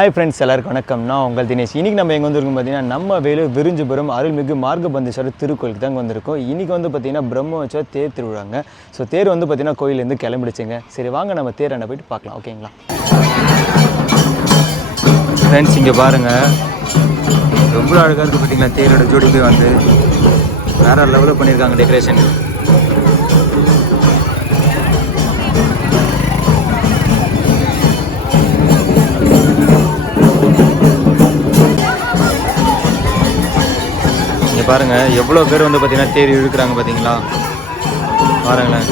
Hi friends, எல்லாருக்கும் வணக்கம். நான் உங்கள் தினேஷ். இன்றைக்கி நம்ம எங்கே வந்திருக்கோம் பார்த்தீங்கன்னா, நம்ம வேலூர் விரிஞ்சிபுரம் அருள்மிகு மார்கபந்தீஸ்வரர் திருக்கோயிலுக்கு தாங்க வந்திருக்கோம். இன்றைக்கி வந்து பார்த்திங்கன்னா பிரம்மோற்சவ தேர் திருவிழாங்க. ஸோ தேர் வந்து பார்த்திங்கன்னா கோயிலேருந்து கிளம்பிடுச்சுங்க. சரி வாங்க நம்ம தேர் என்ன போய்ட்டு பார்க்கலாம். ஓகேங்களா ஃப்ரெண்ட்ஸ், இங்கே பாருங்கள் ரொம்ப அழகாக இருக்குது பார்த்தீங்களா. தேரோட ஜோடிக்கு வந்து வேறு லெவலில் பண்ணியிருக்காங்க டெக்கரேஷன். பாருங்கள் எவ்வளோ பேர் வந்து பார்த்தீங்கன்னா தேர் இழுக்கிறாங்க பார்த்தீங்களா. பாருங்களேன்,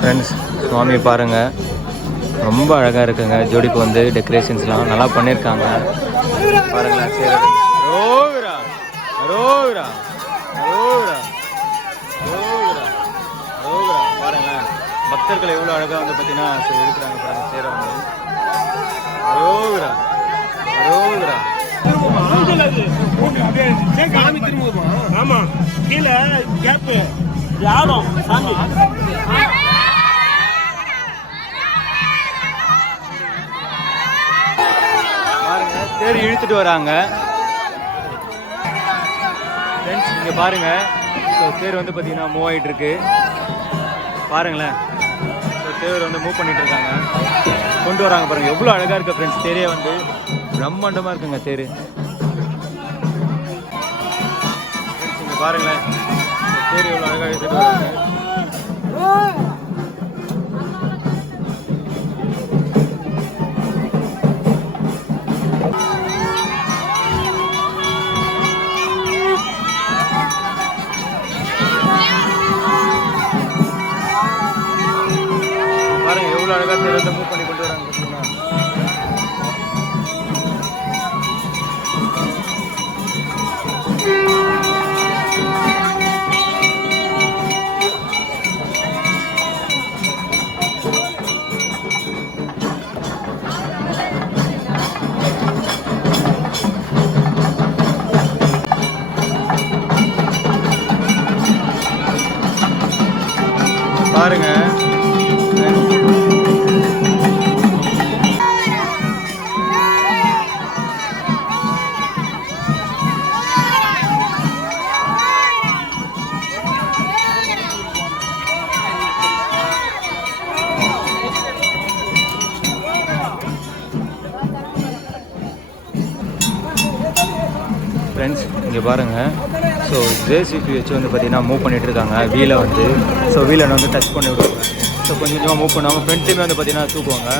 ஃப்ரெண்ட்ஸ் சுவாமி பாருங்கள் ரொம்ப அழகாக இருக்குங்க. ஜோடிக்கு வந்து டெக்கரேஷன்ஸ்லாம் நல்லா பண்ணியிருக்காங்க. பாருங்களேன், சரி ரோகரா ரோகரா ரோகரா ரோகரா ரோகரா பாருங்களேன், பக்தர்கள் எவ்வளோ அழகாக வந்து பார்த்தீங்கன்னா இருக்கிறாங்க பாருங்க. சேர வந்து ரோகரா ரோகரா ஆமா கீழே கேப்பு யாரும் சாமி பாருங்க தேர் இழுத்துட்டு வராங்க. ஃப்ரெண்ட்ஸ் இங்கே பாருங்கள், ஸோ தேர் வந்து பார்த்தீங்கன்னா மூவ் ஆகிட்டு இருக்கு. பாருங்களேன், ஸோ தேர் வந்து மூவ் பண்ணிட்டு இருக்காங்க, கொண்டு வராங்க பாருங்கள். எவ்வளோ அழகாக இருக்குது ஃப்ரெண்ட்ஸ். தேரே வந்து பிரம்மாண்டமாக இருக்குங்க தேர். இங்கே பாருங்களேன், தேர் எவ்வளோ அழகாக எடுத்துகிட்டு வராங்க. எவ்வளோ அழகாக தேர் வந்து மூவ் பண்ணி கொண்டு வராங்க பார்த்தீங்கன்னா. பாருங்க ஃப்ரெண்ட்ஸ், இங்கே பாருங்கள், ஸோ ஜேசிபி வச்சு வந்து பார்த்திங்கன்னா மூவ் பண்ணிகிட்டு இருக்காங்க வீலை வந்து. ஸோ வீலை வந்து டச் பண்ணி விடுவாங்க. ஸோ கொஞ்சம் கொஞ்சமாக மூவ் பண்ணுவாங்க. ஃப்ரண்ட்லேயுமே வந்து பார்த்திங்கன்னா தூக்குவாங்க.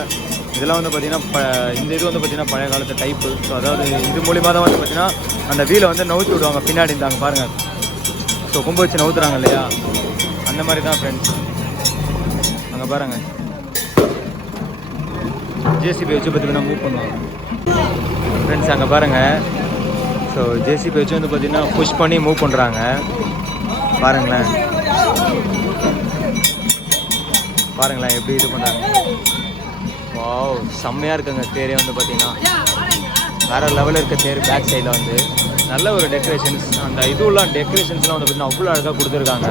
இதெல்லாம் வந்து பார்த்திங்கன்னா இந்த இது வந்து பார்த்திங்கன்னா பழைய காலத்து டைப்பு. ஸோ அதாவது இது மூலிமா தான் வந்து பார்த்திங்கன்னா அந்த வீலை வந்து நவுத்தி விடுவாங்க பின்னாடி இருந்தாங்க பாருங்கள். ஸோ கொம்பு வச்சு நவுத்துறாங்க இல்லையா, அந்த மாதிரி தான் ஃப்ரெண்ட்ஸ். அங்கே பாருங்கள், ஜேசிபி வச்சு பார்த்திங்கன்னா மூவ் பண்ணுவாங்க ஃப்ரெண்ட்ஸ். அங்கே பாருங்கள், ஸோ ஜேசிபி வச்சு வந்து பார்த்திங்கன்னா புஷ் பண்ணி மூவ் பண்ணுறாங்க பாருங்களேன். பாருங்களேன் எப்படி இது பண்ணுறாங்க. வாவ், செம்மையாக இருக்குங்க தேரே வந்து பார்த்திங்கன்னா. வேறு லெவலில் இருக்க தேர். பேக் சைடில் வந்து நல்ல ஒரு டெக்கரேஷன்ஸ், அந்த இதுவெல்லாம் டெக்கரேஷன்ஸ்லாம் வந்து பார்த்திங்கன்னா அவ்வளோ அழகாக கொடுத்துருக்காங்க.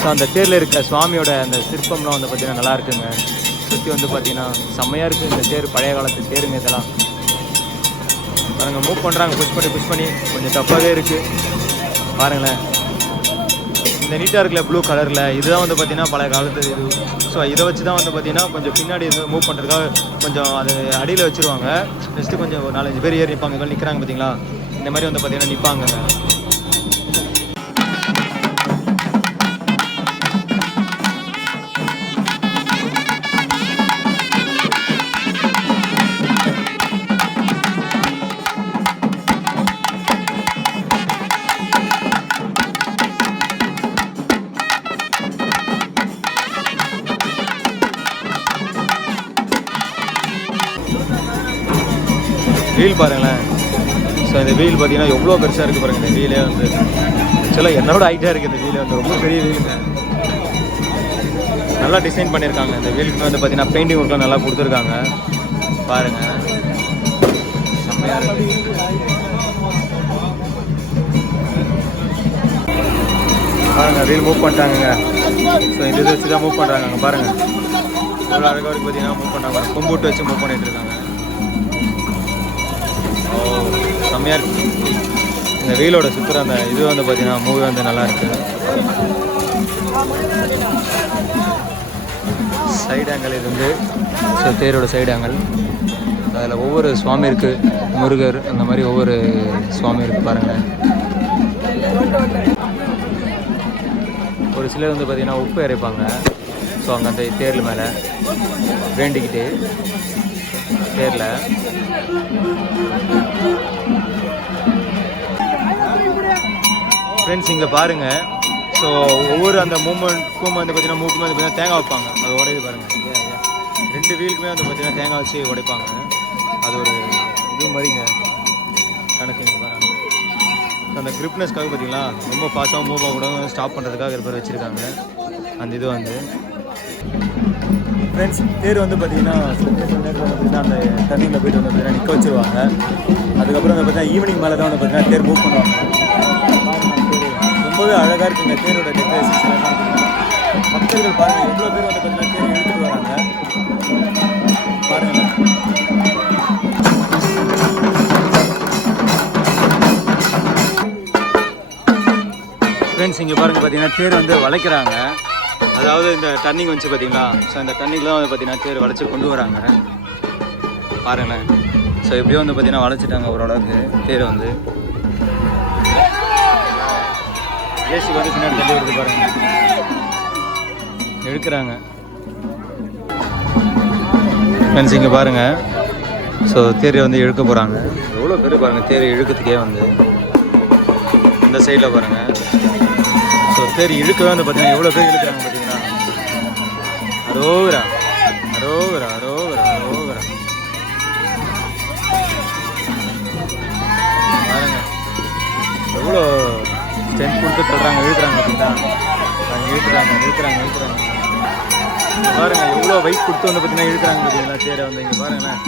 ஸோ அந்த தேரில் இருக்க சுவாமியோட அந்த சிற்பம்லாம் வந்து பார்த்திங்கன்னா நல்லா இருக்குங்க. சுற்றி வந்து பார்த்திங்கன்னா செம்மையாக இருக்குது இந்த தேர். பழைய காலத்து தேருங்க இதெல்லாம். பாருங்கள் மூவ் பண்ணுறாங்க, புஷ் பண்ணி கொஞ்சம் டஃப்பாகவே இருக்குது பாருங்களேன். இந்த நீட்டாக இருக்குல்ல ப்ளூ கலரில், இதுதான் வந்து பார்த்திங்கன்னா பழைய காலத்து இது. ஸோ இதை வச்சு தான் வந்து பார்த்திங்கன்னா கொஞ்சம் பின்னாடி மூவ் பண்ணுறதுக்காக கொஞ்சம் அது அடியில் வச்சுருவாங்க. நெக்ஸ்ட்டு கொஞ்சம் ஒரு 4-5 பேர் ஏறி நிற்பாங்க. இவங்க நிற்கிறாங்க பார்த்தீங்களா, இந்த மாதிரி வந்து பார்த்திங்கன்னா நிற்பாங்க. வீல் பாருங்களேன். ஸோ இந்த வீல் பார்த்தீங்கன்னா எவ்வளோ பெருசாக இருக்குது பாருங்கள். இந்த வீலே வந்து ஆக்சுவலாக என்னோட ஹைட்டாக இருக்குது. இந்த வீல் வந்து ரொம்ப பெரிய வீலுங்க. நல்லா டிசைன் பண்ணியிருக்காங்க. இந்த வீலுக்குமே வந்து பார்த்தீங்கன்னா பெயிண்டிங் ஒர்க்லாம் நல்லா கொடுத்துருக்காங்க. பாருங்கள், செம்மையாக இருக்குது. பாருங்கள், வீல் மூவ் பண்ணிட்டாங்க. ஸோ இந்த இது வச்சு தான் மூவ் பண்ணுறாங்க. அங்கே பாருங்கள், எவ்வளோ அழகாக வரைக்கும் பார்த்தீங்கன்னா மூவ் பண்ணுறாங்க. கொம்பூட்டு வச்சு மூவ் பண்ணிகிட்டு இருக்காங்க. ஓ, செம்மையாக இருக்குது. இந்த வீலோட சுற்றுற அந்த இது வந்து பார்த்தீங்கன்னா மூவி வந்து நல்லா இருக்குது. சைடு ஆங்கிள் இது வந்து, ஸோ தேரோட சைடு ஆங்கிள். அதில் ஒவ்வொரு சுவாமி இருக்குது, முருகர் அந்த மாதிரி ஒவ்வொரு சுவாமி இருக்குது பாருங்கள். ஒரு சிலர் வந்து பார்த்திங்கன்னா உப்பு இறைப்பாங்க. ஸோ அங்கே அந்த தேரில் மேலே வேண்டிக்கிட்டு தேரில் ஃப்ரெண்ட்ஸ் இங்கே பாருங்கள். ஸோ ஒவ்வொரு அந்த மூமெண்ட்க்கும் வந்து பார்த்திங்கன்னா மூக்குமே வந்து பார்த்திங்கன்னா தேங்காய் வைப்பாங்க. அது உடையுது பாருங்கள். ரெண்டு வீலுக்குமே வந்து பார்த்திங்கன்னா தேங்காய் வச்சு உடைப்பாங்க. அது ஒரு இது மாதிரிங்க கணக்கு. இங்கே பாருங்கள், அந்த கிரிப்னஸ்க்காக பார்த்தீங்களா ரொம்ப ஃபாஸ்ட்டாக மூவ் ஆக கூட ஸ்டாப் பண்ணுறதுக்காக இருப்பர் வச்சுருக்காங்க. அந்த இது வந்து ஃப்ரெண்ட்ஸ் தேர் வந்து பார்த்தீங்கன்னா நேரத்தில் வந்து பார்த்திங்கன்னா அந்த தண்ணியில் போய்ட்டு வந்து பார்த்தீங்கன்னா நிற்க வச்சுருவாங்க. அதுக்கப்புறம் வந்து பார்த்தீங்கன்னா ஈவினிங் மேலே தான் வந்து பார்த்தீங்கன்னா தேர் மூவ் பண்ணுவாங்க. ரொம்பவே அழகாக இருக்குங்க தேரோட டெக்கரேஷன்ஸ். பக்தர்கள் பாருங்கள் எவ்வளோ பேர் வந்து பார்த்தீங்கன்னா தேர் இழுத்துட்டு வராங்க பாருங்கள். ஃப்ரெண்ட்ஸ் இங்கே பாருங்கள் பார்த்தீங்கன்னா தேர் வந்து வளைக்கிறாங்க. அதாவது இந்த டர்னிங் வந்துச்சு பார்த்தீங்களா, ஸோ இந்த டர்னிங்லாம் வந்து பார்த்தீங்கன்னா தேர் வளைச்சி கொண்டு வராங்க பாருங்களேன். ஸோ எப்படியோ வந்து பார்த்தீங்கன்னா வளைச்சிட்டாங்க ஓரளவுக்கு தேரை வந்து. ஏசி வந்து பின்னாடி தள்ளி வருது பாருங்க, எடுக்கிறாங்க. ஃப்ரெண்ட்ஸ் இங்கே பாருங்கள், ஸோ தேரை வந்து இழுக்க போகிறாங்க. எவ்வளோ பேர் பாருங்கள் தேரை இழுக்கிறதுக்கே வந்து இந்த சைடில் பாருங்கள். ஸோ தேர் இழுக்கவே வந்து பார்த்தீங்கன்னா எவ்வளோ பேர் இழுக்கிறாங்க பார்த்தீங்களா. அரோகரா அரோகரா அரோகரா அரோகரா பாருங்க, எவ்வளோ ஸ்ட்ரென்த் கொடுத்து தள்ளுறாங்க, இழுக்கிறாங்க பார்த்தீங்களா. இழுக்கிறாங்க இழுக்கிறாங்க இழுக்கிறாங்க பாருங்க, எவ்வளோ வெயிட் கொடுத்து வந்து பார்த்தீங்கன்னா இழுக்கிறாங்க பார்த்தீங்களா தேரை வந்து. இங்கே பாருங்களேன்,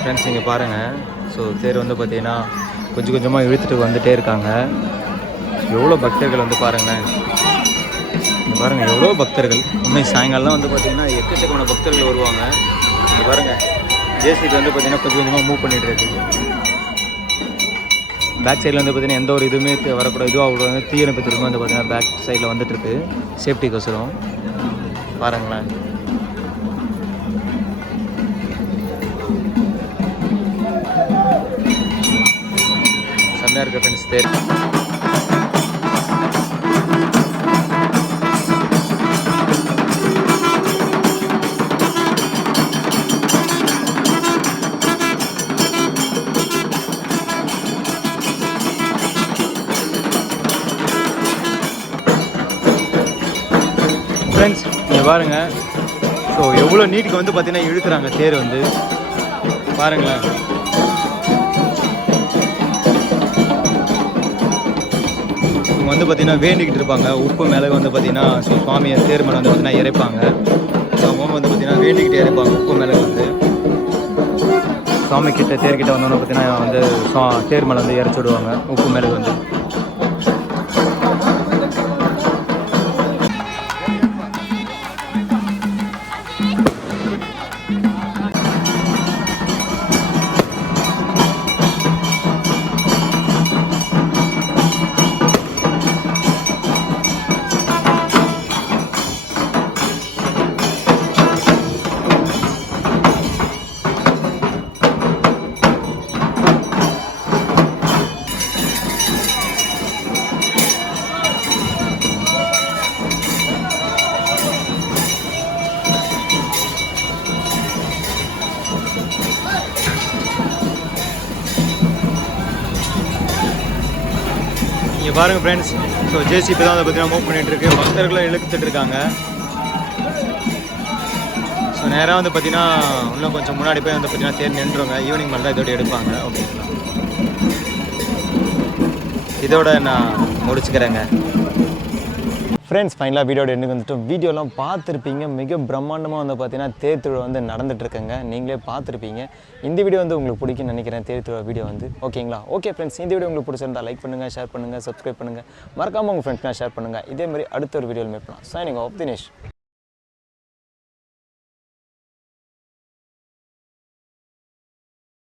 ஃப்ரெண்ட்ஸ் இங்கே பாருங்கள். ஸோ தேர் வந்து பார்த்தீங்கன்னா கொஞ்சம் கொஞ்சமாக இழுத்துட்டு வந்துகிட்டே இருக்காங்க. எவ்வளோ பக்தர்கள் வந்து பாருங்களேன். இங்கே பாருங்கள் எவ்வளோ பக்தர்கள். உண்மை சாயங்காலம் வந்து பார்த்திங்கன்னா எக்கச்சக்கமான பக்தர்கள் வருவாங்க. இங்கே பாருங்கள், ஜேசிபி வந்து பார்த்திங்கன்னா கொஞ்சம் கொஞ்சமாக மூவ் பண்ணிகிட்டு இருக்கு. பேக் சைடில் வந்து பார்த்திங்கன்னா எந்த ஒரு இதுவுமே வரக்கூடாது, இதுவும் அவ்வளோ வந்து தீயணைப்பு திரும்ப வந்து பார்த்திங்கன்னா பேக் சைடில் வந்துட்டுருக்கு சேஃப்டிக்கோசரம். பாருங்களேன், செம்மையாக இருக்குது ஃப்ரெண்ட்ஸ் தேர். ஃப்ரெண்ட்ஸ் இங்கே பாருங்கள், ஸோ எவ்வளோ நீட்டுக்கு வந்து பார்த்தீங்கன்னா இழுக்கிறாங்க தேர் வந்து பாருங்களேன். இவங்க வந்து பார்த்தீங்கன்னா வேண்டிக்கிட்டு இருப்பாங்க. உப்பு மிளகு வந்து பார்த்தீங்கன்னா ஸோ சுவாமியை தேர் மேலே வந்து பார்த்தீங்கன்னா இறைப்பாங்க. ஸோ அவங்க வந்து பார்த்தீங்கன்னா வேண்டிக்கிட்டு இறைப்பாங்க உப்பு மிளகு வந்து. சுவாமி கிட்ட தேர்கிட்ட வந்தோன்னு பார்த்தீங்கன்னா வந்து தேர் மேலே வந்து இறைச்சி விடுவாங்க உப்பு மிளகு வந்து. இங்கே பாருங்கள் ஃப்ரெண்ட்ஸ், ஸோ ஜேசிபி தான் அதை பார்த்தீங்கன்னா மூவ் பண்ணிகிட்ருக்கு, பக்தர்களும் இழுத்துட்டு இருக்காங்க. ஸோ நேராக வந்து பார்த்தீங்கன்னா இன்னும் கொஞ்சம் முன்னாடி போய் வந்து பார்த்தீங்கன்னா தேர் நின்றுங்க. ஈவினிங் மேலே தான் இதோட எடுப்பாங்க. ஓகேங்களா, இதோட நான் முடிச்சுக்கிறேங்க. ஃப்ரெண்ட்ஸ், ஃபைனலாக வீடியோட எண்டுக்கு வந்துட்டு வீடியோலாம் பார்த்துருப்பீங்க. மிக பிரம்மாண்டமாக வந்து பார்த்தீங்கன்னா தேர் திருவிழா வந்து நடந்துகிட்ருக்குங்க. நீங்களே பார்த்துருப்பீங்க. இந்த வீடியோ வந்து உங்களுக்கு பிடிக்கும்னு நினைக்கிறேன், தேர் திருவிழா வீடியோ வந்து. ஓகேங்களா, ஓகே ஃப்ரெண்ட்ஸ், இந்த வீடியோ உங்களுக்கு பிடிச்சிருந்தா லைக் பண்ணுங்கள், ஷேர் பண்ணுங்கள், சப்ஸ்கிரைப் பண்ணுங்கள், மறக்காமல் உங்கள் ஃப்ரெண்ட்ஸ்லாம் ஷேர் பண்ணுங்கள். இதேமாதிரி அடுத்த ஒரு வீடியோவில் மீட் பண்ணலாம். Signing off Dinesh.